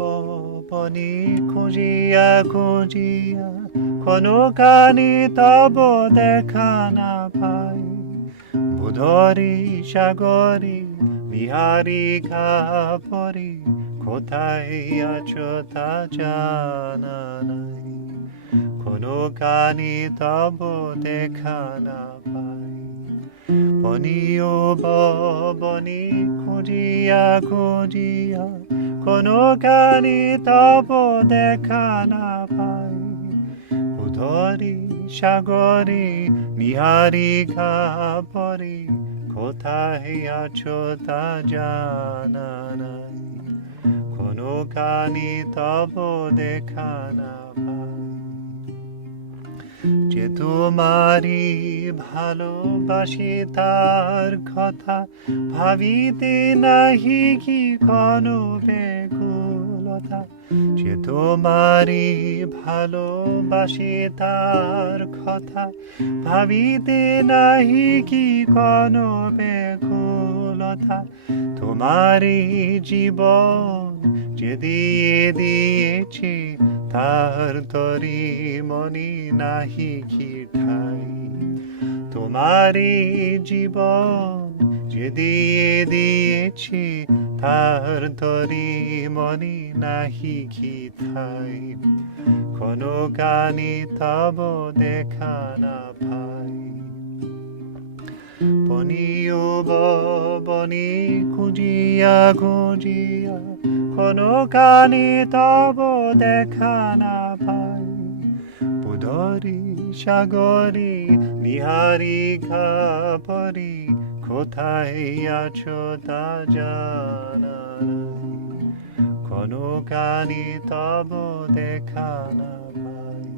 upavane khuṋjiyá khuṋjiyá Konakháne tava dekhá na pai Bhúdhare ságare niiháriká pare Kotháy ácha jáná Konakháne tava dekhá na pai Vane Upavane khuṋjiyá khuṋjiyá Konakháne tava dekhá na pai Bhúdhare ságare niiháriká pare Kotháy ácha jáná Konakháne tava dekhá na pai যে তোমারে ভালোবাসে তার কথা ভাবিতে নাহি কি কোনো ব্যাকুলতা যে তোমারে ভালোবাসে তার কথা ভাবিতে নাহি কি কোনো ব্যাকুলতা তোমারে জীবন যে দিয়ে দিয়েছে তার তরি মনি নাহি কি ঠাই তোমারে জীবন যে দিয়ে দিয়েছে তার তরি মনি নাহি কি ঠাই Konakháne tava dekhá na pai Vane Upavane khuṋjiyá khuṋjiyá Konakháne tava dekhá na pai Bhúdhare ságare niiháriká pare Kotháy ácha jáná Konakháne tava dekhá na pai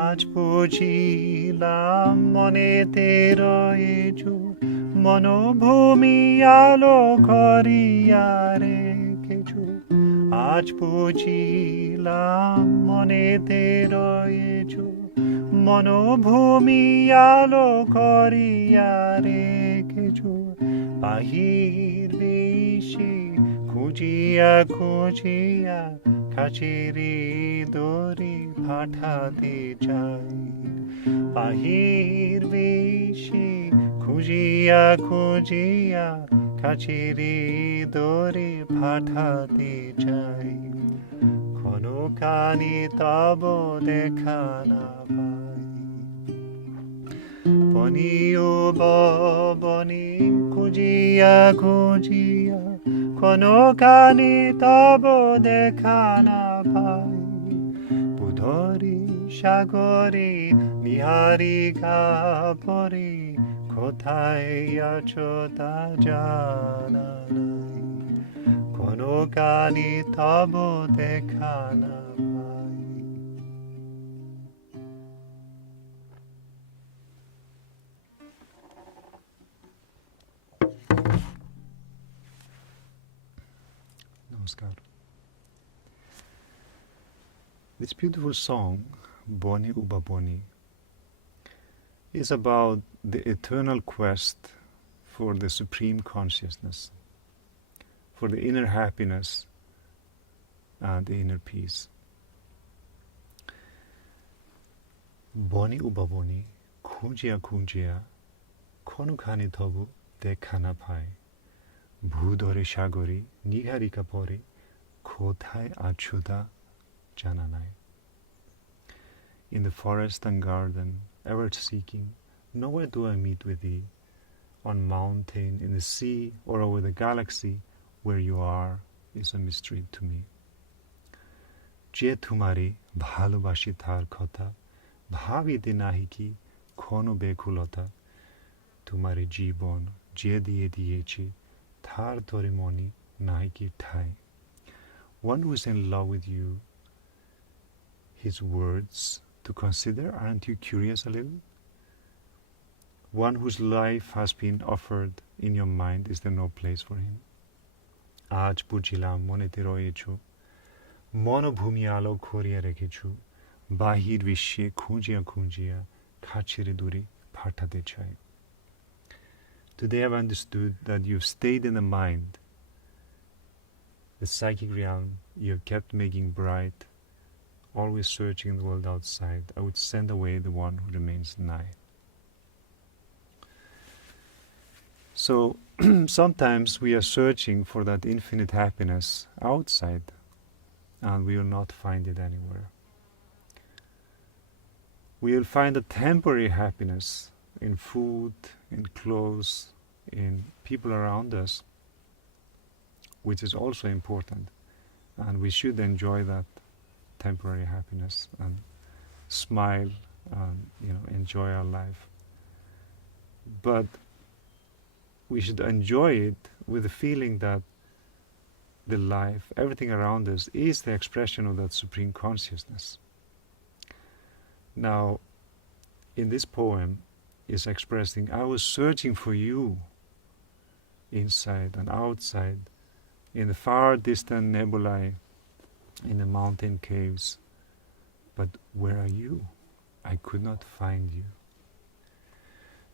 আজ বুঝিলাম মনেতে রয়েছো মনোভূমি আলো করিয়া রেখেছো আজ বুঝিলাম মনেতে রয়েছো মনোভূমি আলো করিয়া রেখেছো বাহির বেশি খুঁজিয়া খুঁজিয়া কাছেরে দড়ি পাঠাতে চাই বাহির বেশি খুঁজিয়া খুঁজিয়া কাছেরে দড়ি পাঠাতে চাই Konakháne tava dekhá na pai Vane Upavane khuṋjiyá khuṋjiyá Konakháne tava dekhá na pai Bhúdhare ságare niiháriká pare Kotháy ácha jáná Konakháne tava dekhá na pai Namaskar. This beautiful song, Vane Upavane, is about the eternal quest for the supreme consciousness, for the inner happiness and the inner peace. Vane Upavane khuṋjiyá khuṋjiyá Konakháne tava dekhá na pai Bhúdhare ságare niiháriká pare Kotháy ácha jáná In the forest and garden, ever seeking, nowhere do I meet with thee. On mountain, in the sea, or over the galaxy, where you are is a mystery to me. যে তোমারে ভালোবাসে তার কথা ভাবিতে নাহি কি কোনো ব্যাকুলতা তোমারে জীবন যে দিয়ে দিয়েছে তার তরে মনে নাহি কি ঠাই One who is in love with you, his words to consider, aren't you curious a little? One whose life has been offered in your mind, is there no place for him? আজ বুঝিলাম মনেতে রয়েছো মনোভূমি আলো করিয়া রেখেছো বাহির বিশ্বে খুঁজিয়া খুঁজিয়া কাছের দূরে পাঠাতে চাই Today I've understood that you've stayed in the mind the psychic realm you have kept making bright, always searching the world outside, I would send away the one who remains nigh. So sometimes we are searching for that infinite happiness outside, and we will not find it anywhere. We will find a temporary happiness in food, in clothes, in people around us, which is also important, and we should enjoy that temporary happiness and smile and enjoy our life. But we should enjoy it with the feeling that the life, everything around us, is the expression of that supreme consciousness. Now, in this poem is expressing, I was searching for you inside and outside, in the far distant nebulae, in the mountain caves. But where are you? I could not find you.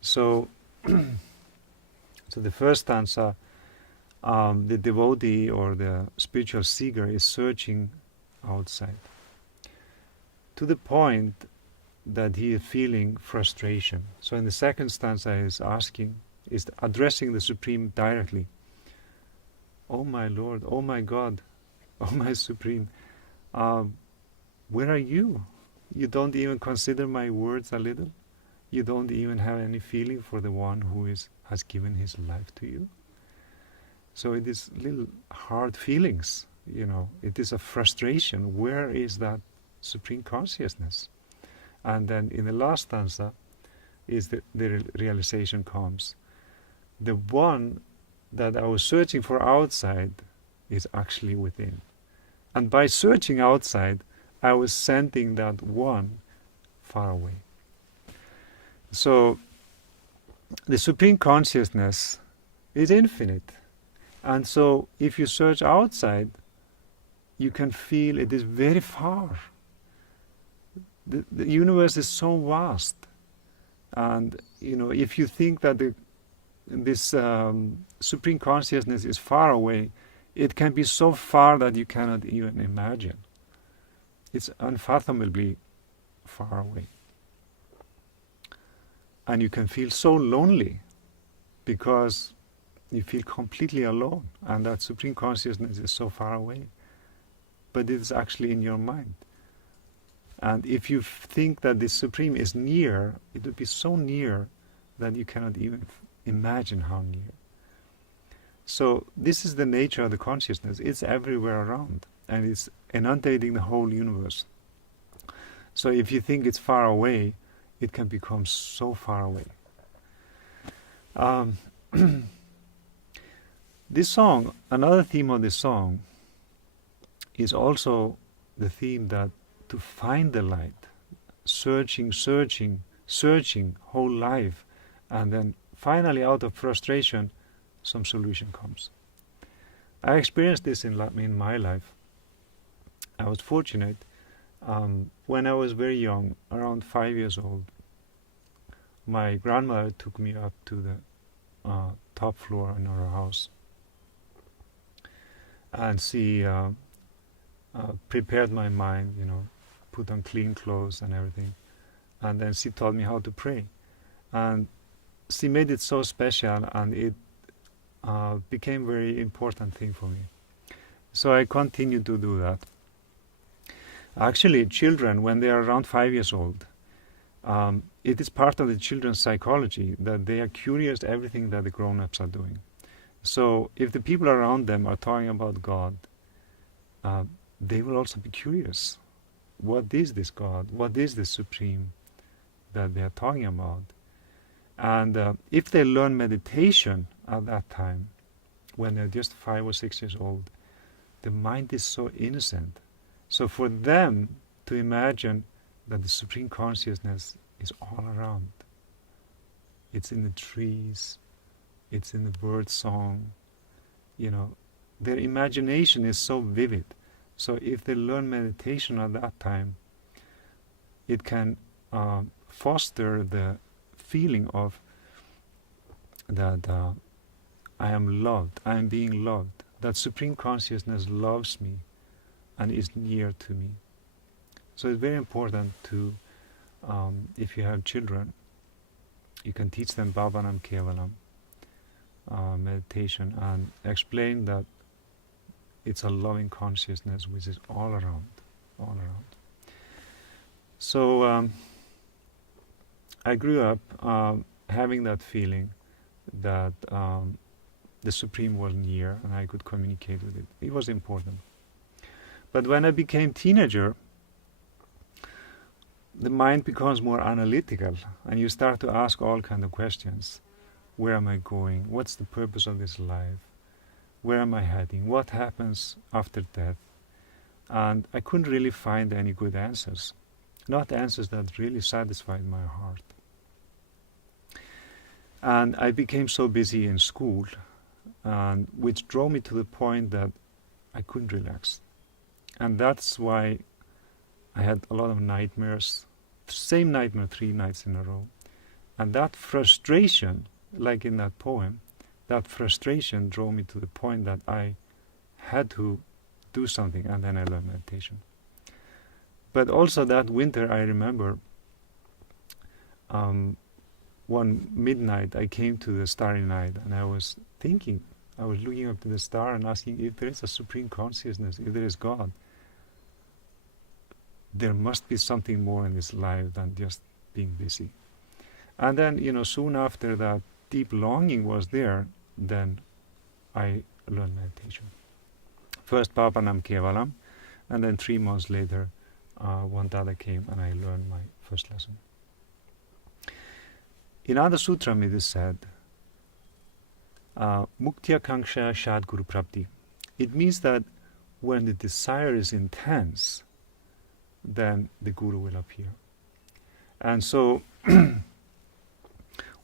So, so the first stanza, the devotee or the spiritual seeker is searching outside, to the point that he is feeling frustration. So in the second stanza is addressing the Supreme directly. Oh my Lord, oh my God, oh my Supreme, where are you? You don't even consider my words a little? You don't even have any feeling for the one who has given his life to you? So it is little hard feelings, it is a frustration. Where is that Supreme Consciousness? And then in the last stanza is the realization comes. The one that I was searching for outside is actually within. And by searching outside, I was sending that one far away. So the Supreme Consciousness is infinite. And so if you search outside, you can feel it is very far. The universe is so vast. And, if you think that this Supreme Consciousness is far away, it can be so far that you cannot even imagine. It's unfathomably far away. And you can feel so lonely because you feel completely alone, and that Supreme Consciousness is so far away. But it is actually in your mind. And if you think that the Supreme is near, it would be so near that you cannot even imagine how near. So this is the nature of the consciousness. It's everywhere around, and it's inundating the whole universe. So if you think it's far away, it can become so far away. This song, another theme of this song, is also the theme that to find the light, searching whole life, and then finally out of frustration, some solution comes. I experienced this in my life. I was fortunate. When I was very young, around 5 years old, my grandmother took me up to the top floor in our house, and she prepared my mind, put on clean clothes and everything, and then she taught me how to pray, and she made it so special, and it became very important thing for me. So I continued to do that. Actually, children, when they are around 5 years old, it is part of the children's psychology that they are curious everything that the grown-ups are doing. So if the people around them are talking about God, they will also be curious. What is this God? What is the Supreme that they are talking about? And if they learn meditation at that time, when they're just 5 or 6 years old, the mind is so innocent. So for them to imagine that the Supreme Consciousness is all around, it's in the trees, it's in the bird song, their imagination is so vivid. So if they learn meditation at that time, it can foster the feeling of that I am loved, I am being loved that Supreme Consciousness loves me and is near to me. So it's very important to, if you have children, you can teach them Bhavanam Kevalam, meditation, and explain that it's a loving consciousness which is all around, all around. So I grew up having that feeling that the Supreme was near and I could communicate with it. It was important. But when I became teenager, the mind becomes more analytical and you start to ask all kinds of questions. Where am I going? What's the purpose of this life? Where am I heading? What happens after death? And I couldn't really find any good answers. Not answers that really satisfied my heart. And I became so busy in school, and which drove me to the point that I couldn't relax. And that's why I had a lot of nightmares, same nightmare 3 nights in a row. And that frustration, like in that poem, that frustration drove me to the point that I had to do something, and then I learned meditation. But also that winter, I remember one midnight I came to the starry night and I was thinking, I was looking up to the star and asking if there is a Supreme Consciousness, if there is God, there must be something more in this life than just being busy. And then, soon after that deep longing was there, then I learned meditation. First Bhavanam Kevalam, and then 3 months later, one Dada came and I learned my first lesson. In other sutram it is said, Muktya Kangsha Shad Guru Prapti. It means that when the desire is intense, then the Guru will appear. And so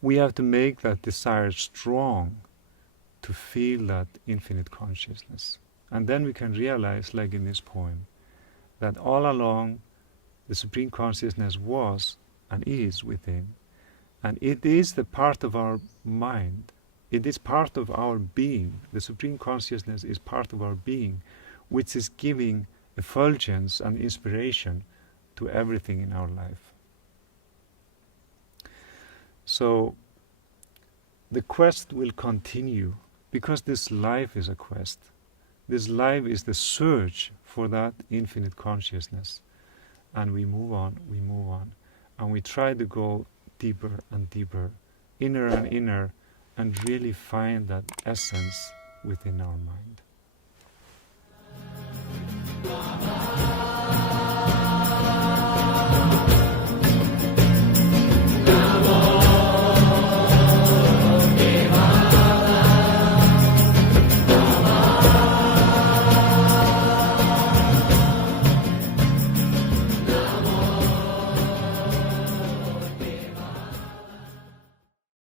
we have to make that desire strong to feel that infinite consciousness. And then we can realize, like in this poem, that all along the Supreme Consciousness was and is within. And it is the part of our mind. It is part of our being. The Supreme Consciousness is part of our being, which is giving effulgence and inspiration to everything in our life. So the quest will continue, because this life is a quest. This life is the search for that infinite consciousness. And we move on, and we try to go deeper and deeper, inner and inner, and really find that essence within our mind.